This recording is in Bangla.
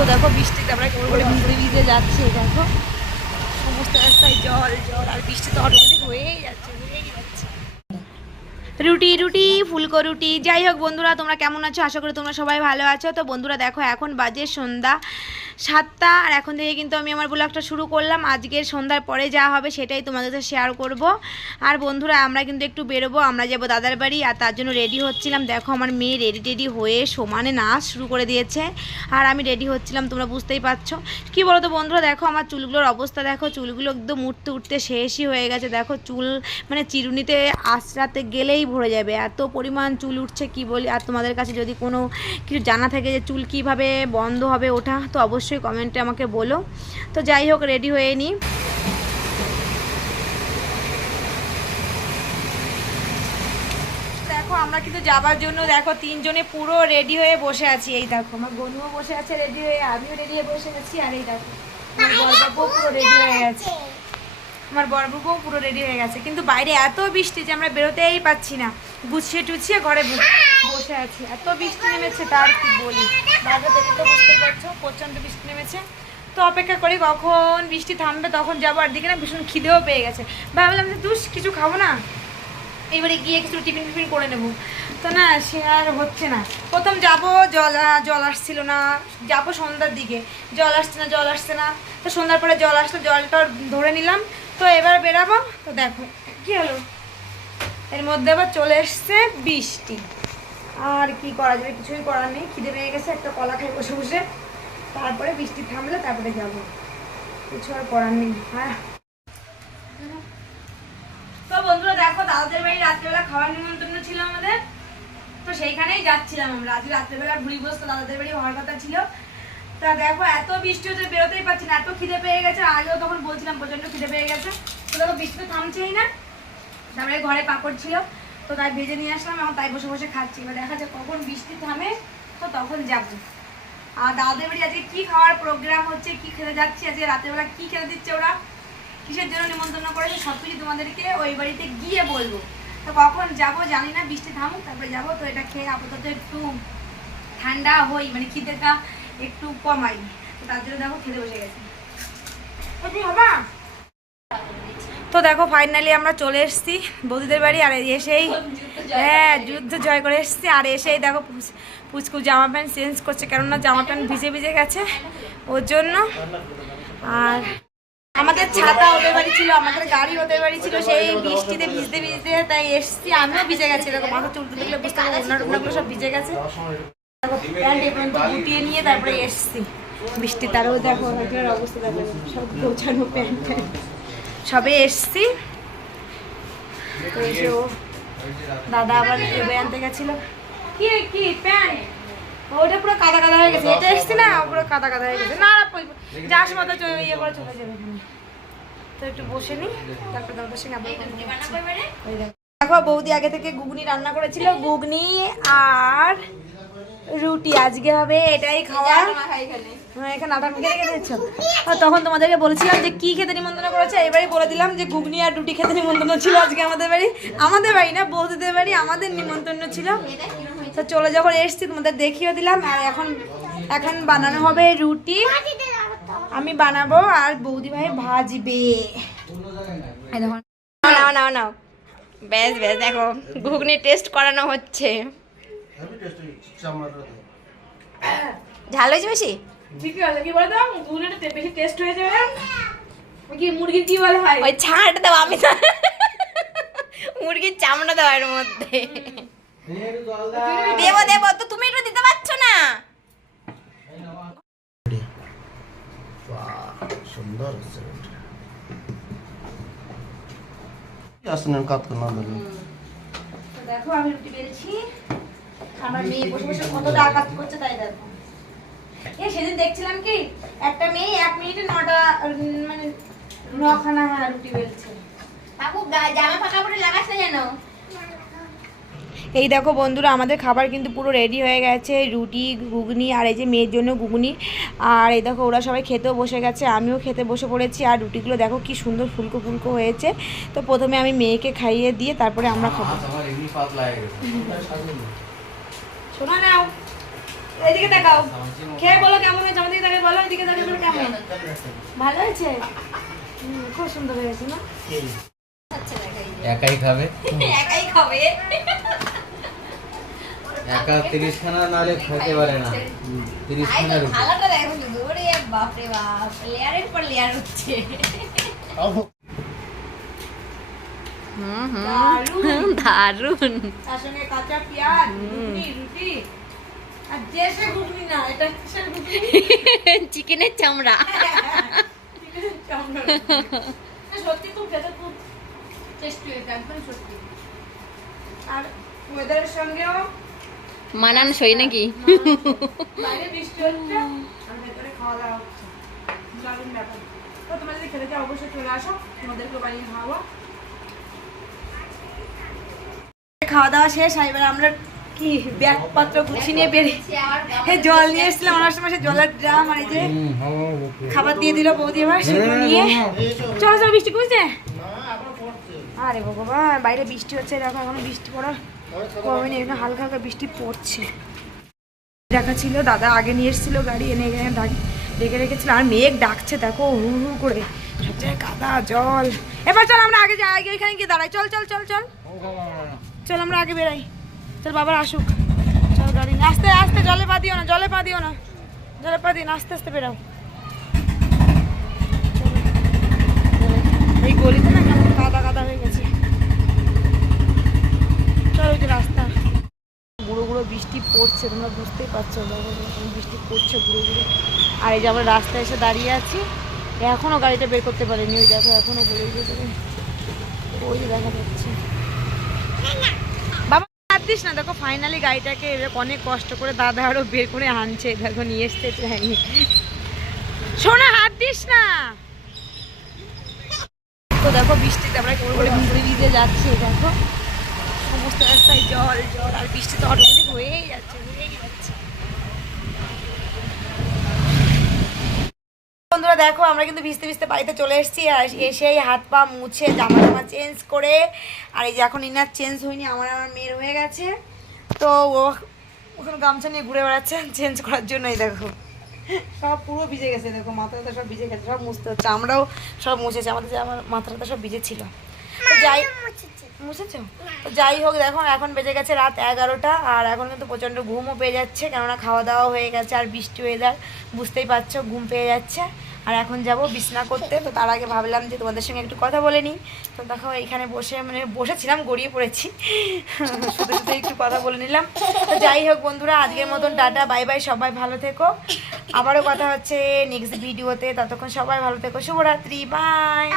তো দেখো বৃষ্টিতে আমরা কেমন করে ভিজতে ভিজতে যাচ্ছি, দেখো সমস্ত রাস্তায় জল জল, আর বৃষ্টি তো অটোমেটিক হয়েই যাচ্ছে। রুটি রুটি ফুলকো রুটি। যাই হোক বন্ধুরা, তোমরা কেমন আছো? আশা করি তোমরা সবাই ভালো আছো। তো বন্ধুরা দেখো, এখন বাজে সন্ধ্যা 7টা, আর এখন থেকে কিন্তু আমি আমার ব্লগটা শুরু করলাম। আজকের সন্ধ্যার পরে যা হবে সেটাই তোমাদের সাথে শেয়ার করব। আর বন্ধুরা আমরা কিন্তু একটু বেরোবো, আমরা যাবো দাদার বাড়ি, আর তার জন্য রেডি হচ্ছিলাম। দেখো আমার মেয়ে রেডি হয়ে সমানে নাচ শুরু করে দিয়েছে, আর আমি রেডি হচ্ছিলাম, তোমরা বুঝতেই পারছো। কি বলো তো বন্ধুরা, দেখো আমার চুলগুলোর অবস্থা দেখো, চুলগুলো একদম উঠতে উঠতে শেষই হয়ে গেছে। দেখো চুল মানে চিরুনিতে আঁচড়াতে গেলেই ভরে যাবে, এত পরিমাণ চুল উঠছে কি বলি। আর তোমাদের কাছে যদি কোনো কিছু জানা থাকে যে চুল কিভাবে বন্ধ হবে ওঠা, তো অবশ্যই কমেন্টে আমাকে বলো। তো যাই হোক রেডি হয়ে নিই। দেখো আমরা কিন্তু যাবার জন্য দেখো 3জনে পুরো রেডি হয়ে বসে আছি। এই দেখো আমার গনুও বসে আছে রেডি হয়ে, আমিও রেডি হয়ে বসে আছি। আর এই দেখো আমার বড়বাবুও পুরো রেডি হয়ে গেছে, আমার বড়বাবুও পুরো রেডি হয়ে গেছে। কিন্তু বাইরে এত বৃষ্টি যে আমরা বেরোতেই পাচ্ছি না, গুছিয়ে টুছিয়ে ঘরে বসে আছি। এত বৃষ্টি নেমেছে তার কি বলি, বাইরে দেখে তো বুঝতে পারছো প্রচণ্ড বৃষ্টি নেমেছে। তো অপেক্ষা করি কখন বৃষ্টি থামবে তখন যাবো। আর দিকে না ভীষণ খিদেও পেয়ে গেছে, ভাবলাম যে তুই কিছু খাবো না, এবারে গিয়ে কিছু টিফিন টিফিন করে নেবো। তো না সে আর হচ্ছে না। প্রথম যাব জল আসছিল না, যাব সন্ধ্যার দিকে জল আসছে না। তো সন্ধ্যার পরে জল আসলো, জলটা ধরে নিলাম। তো এবার বেরাবো, তো দেখো কি হলো, এর মধ্যে আবার চলে এসছে বৃষ্টি। আর কি করা যাবে, কিছুই করার নেই। খিদে পেয়ে গেছে, একটা কলা খেয়ে বসে বসে, তারপরে বৃষ্টি থামলে তারপরে যাব, কিছু আর করার নেই। হ্যাঁ তো বন্ধুরা দেখো, দাদাদের বাড়ি রাত্রেবেলা খাওয়ার নিমন্ত্রণ ছিল আমাদের, তো সেইখানেই যাচ্ছিলাম আমরা। আজকে রাত্রেবেলা ভুড়ি বসতো দাদাদের বাড়ি হওয়ার কথা ছিল। তা দেখো এত বৃষ্টি হচ্ছে বেরোতেই পারছি না, এত খিদে পেয়ে গেছে। আগেও তখন বলছিলাম প্রচন্ড খিদে পেয়ে গেছে। তো দেখো বৃষ্টি তো থামছেই না, তারপরে ঘরে পাঁপড় ছিল তো তাই ভেজে নিয়ে আসলাম, এখন তাই বসে বসে খাচ্ছি। এবার দেখা যায় কখন বৃষ্টি থামে, তো তখন যাবো। আর দাদাদের বাড়ি আজকে কি খাওয়ার প্রোগ্রাম হচ্ছে, কি খেতে যাচ্ছি, আজকে রাতেরবেলা কি খেতে দিচ্ছে ওরা, কিসের জন্য নিমন্ত্রণ করেছে, সব কিছু তোমাদেরকে ওই বাড়িতে গিয়ে বলবো। তো কখন যাব জানি না, বৃষ্টি থামুক তারপরে যাবো। তো এটা খেয়ে আপাতত একটু ঠান্ডা হই, মানে খিদেটা একটু কমাই, তো তার জন্য দেখো খেতে বসে গেছি। তো দেখো ফাইনালি আমরা চলে এসেছি বৌদিদের বাড়ি। আর এসেই হ্যাঁ যুদ্ধ জয় করে এসেছি। আর এসেই দেখো পুচকু জামা প্যান্ট চেঞ্জ করছে, কেননা জামা প্যান্ট ভিজে ভিজে গেছে ওর জন্য। আর আমাদের ছাতা ওদের বাড়ি ছিল, আমাদের গাড়ি ওদের বাড়ি ছিল, সেই বৃষ্টিতে ভিজতে ভিজতে তাই এসছি। আমিও ভিজে গেছি, দেখো মাথা চুল দেখলে বুঝতে পারবো, ওনাগুলো সব ভিজে গেছে। দেখো প্যান্ট এই পর্যন্ত গুটিয়ে নিয়ে তারপরে এসছি বৃষ্টি, তারও দেখো অবস্থা দেখো, সব গোছানো প্যান্ট সবে এসছি। তো এসে ও দাদা আবার এবার আনতে গেছিল, কি কি প্যান্ট ওটা পুরো কাদা কাদা হয়ে গেছে। এটা এসছি না পুরো কাদা কাদা হয়ে গেছে, না যার সময় তো ইয়ে করে চলে যাবে এখানে। তো একটু বসে নি, তারপর দাদার সঙ্গে আবার দেখো বৌদি আগে থেকে ঘুগনি রান্না করেছিল, ঘুগনি আর রুটি আজকে হবে, এটাই খাওয়া। এখানে আটা মেখে রেখে দিচ্ছ। তখন তোমাদেরকে বলেছিলাম যে কি খেতে নিমন্ত্রণ করেছে, এবারে বলে দিলাম যে ঘুগনি আর রুটি খেতে নিমন্ত্রণ ছিল আজকে আমাদের বাড়ি। আমাদের বাড়ি না, বৌদিদের বাড়ি, আমাদের নিমন্ত্রণ ছিল। তো চলে যখন এসছি তোমাদের দেখিয়ে দিলাম। আর এখন বানানো হবে রুটি, আমি বানাবো আর বৌদি ভাই ভাজবে। নাও নাও নাও, বেশ বেশ, দেখো ঘুগনি টেস্ট করানো হচ্ছে। ঝাল হয়েছে বেশি? ঠিকই আছে, কি বলতো ঘুগনিটা বেশি টেস্ট হয়ে যাবে। কি মুরগির কি বলে হয়, ওই ছাড়টা দাও, আমি তো মুরগির চামড়া দাও এর মধ্যে। দেবো দেবো, তো তুমি একটু দিতে পারছো না? সুন্দর আসেন কাট করনা ধরে। তো দেখো আমি রুটি বেলছি, আমার মেয়ে বসে বসে কতটা কাজ করছে তাই দেখো। সেদিন দেখছিলাম কি একটা মেয়ে 1 মিনিটে 9টা মানে 9খানা রুটি বেলছে। বাবু জামা ফাঁকা পরে লাগাস না যেন। এই দেখো বন্ধুরা আমাদের খাবার কিন্তু পুরো রেডি হয়ে গেছে, রুটি ঘুগনি আর এই যে মেয়ের জন্য ঘুগনি। আর এই দেখো ওরা সবাই খেতেও বসে গেছে, আমিও খেতে বসে পড়েছি। আর রুটিগুলো দেখো কি সুন্দর ফুলকো ফুলকো হয়েছে। তো প্রথমে আমি মেয়েকে খাইয়ে দিয়ে তারপরে আমরা খাবো। শোনা নাও, এদিকে তাকাও, খেয়ে বলো কেমন হয়েছে, আমাদের দিকে বলো এদিকে দাঁড়িয়ে বলো কেমন ভালো হয়েছে খুব সুন্দর হয়েছে না একাই খাবে একাই খাবে একা 30 খানা নালে খেতে পারে না 30 খানা রুটি ভালোটা দেখো শুধু ওরে বাপ রে বাপ লেয়ারের পর লেয়ার হচ্ছে দারুন তার সঙ্গে কাঁচা পেঁয়াজ ঘুগনি রুটি আর দেশে ঘুগনি না এটা কিসের ঘুগনি চিকেনের চামড়া চিকেনের চামড়া সত্যি খুব খেতে খুব টেস্টি হয়েছে একদম সত্যি আর ওয়েদারের সঙ্গেও মানানসই নাকি বাইরে বৃষ্টি হচ্ছে আর ভেতরে খাওয়া দাওয়া হচ্ছে দারুণ ব্যাপার তো তোমরা যদি খেতে চাও অবশ্যই চলে আসো তোমাদেরকে বানিয়ে খাওয়াবো খাওয়া দাওয়া শেষ এবার আমরা কি ব্যাগপত্র গুছিয়ে নিয়ে বেরিয়ে জল নিয়ে এসেছিলাম আমার সময় জলের ড্রাম আর এই যে খাবার দিয়ে দিল বৌদি এবার সেগুলো নিয়ে চলো চলো বৃষ্টি কমছে আরে ভগবান বাইরে বৃষ্টি হচ্ছে দেখো এখনো বৃষ্টি পড়ার কমেনি এখানে হালকা হালকা বৃষ্টি পড়ছে দেখা ছিল দাদা আগে নিয়ে এসেছিল গাড়ি এনে এখানে ডেকে রেখেছিল আর মেঘ ডাকছে দেখো হু হু করে সব জায়গায় কাদা জল এবার চল আমরা আগে যাই আগে এখানে গিয়ে দাঁড়াই চল চল চল চল চল আমরা আগে বেরাই চল বাবার আসুক চল গাড়ি নিয়ে আস্তে আস্তে জলে পা দিও না জলে পা দিও না জলে পা দিও না আস্তে আস্তে বেরাও এই গলিতে না কেমন কাদা কাদা হয়ে গেছে চল ওই যে রাস্তা গুঁড়ো গুঁড়ো বৃষ্টি পড়ছে তোমরা বুঝতেই পারছো বৃষ্টি পড়ছে গুঁড়ো গুঁড়ো আর এই যে আমরা রাস্তায় এসে দাঁড়িয়ে আছি এখনও গাড়িটা বের করতে পারিনি ওই দেখো এখনও গুঁড়ো গেছে ওই যে দেখা যাচ্ছে বাবা হাত দিস না দেখো ফাইনালি গাড়িটাকে অনেক কষ্ট করে দাদা আরও বের করে আনছে দেখো নিয়ে এসতে চাই সোনা হাত দিস না তো দেখো বৃষ্টিতে আমরা কেমন করে ভিজে ভিজে যাচ্ছি দেখো সমস্ত রাস্তায় জল জল আর বৃষ্টি তো অটোমেটিক হয়েই যাচ্ছে বন্ধুরা দেখো আমরা কিন্তু ভিজতে ভিজতে বাড়িতে চলে এসেছি আর এসেই হাত পা মুছে জামা জামা চেঞ্জ করে আর এই যে এখন ইনার চেঞ্জ হয়নি আমার মেয়ের হয়ে গেছে তো ও ওখানে গামছা নিয়ে ঘুরে বেড়াচ্ছে চেঞ্জ করার জন্যই দেখো সব পুরো ভিজে গেছে দেখো মাথাটা সব ভিজে গেছে সব মুছতে হচ্ছে আমরাও সব মুছেছি আমাদের আমার মাথাটা সব ভিজে ছিল তো যাই মুছেছ তো যাই হোক দেখো এখন বেজে গেছে রাত 11টা আর এখন কিন্তু প্রচণ্ড ঘুমও পেয়ে যাচ্ছে কেননা খাওয়া দাওয়া হয়ে গেছে আর বৃষ্টি ওয়েদার বুঝতেই পারছো ঘুম পেয়ে যাচ্ছে আর এখন যাব বিছনা করতে তো তার আগে ভাবলাম যে তোমাদের সঙ্গে একটু কথা বলে নিই তো দেখো এখানে বসে মানে বসেছিলাম গড়িয়ে পড়েছি শুধু শুধু একটু কথা বলে নিলাম তো যাই হোক বন্ধুরা আজকের মতন টাটা বাই বাই সবাই ভালো থেকো আবারও কথা হচ্ছে নেক্সট ভিডিওতে ততক্ষণ সবাই ভালো থেকো শুভরাত্রি বাই।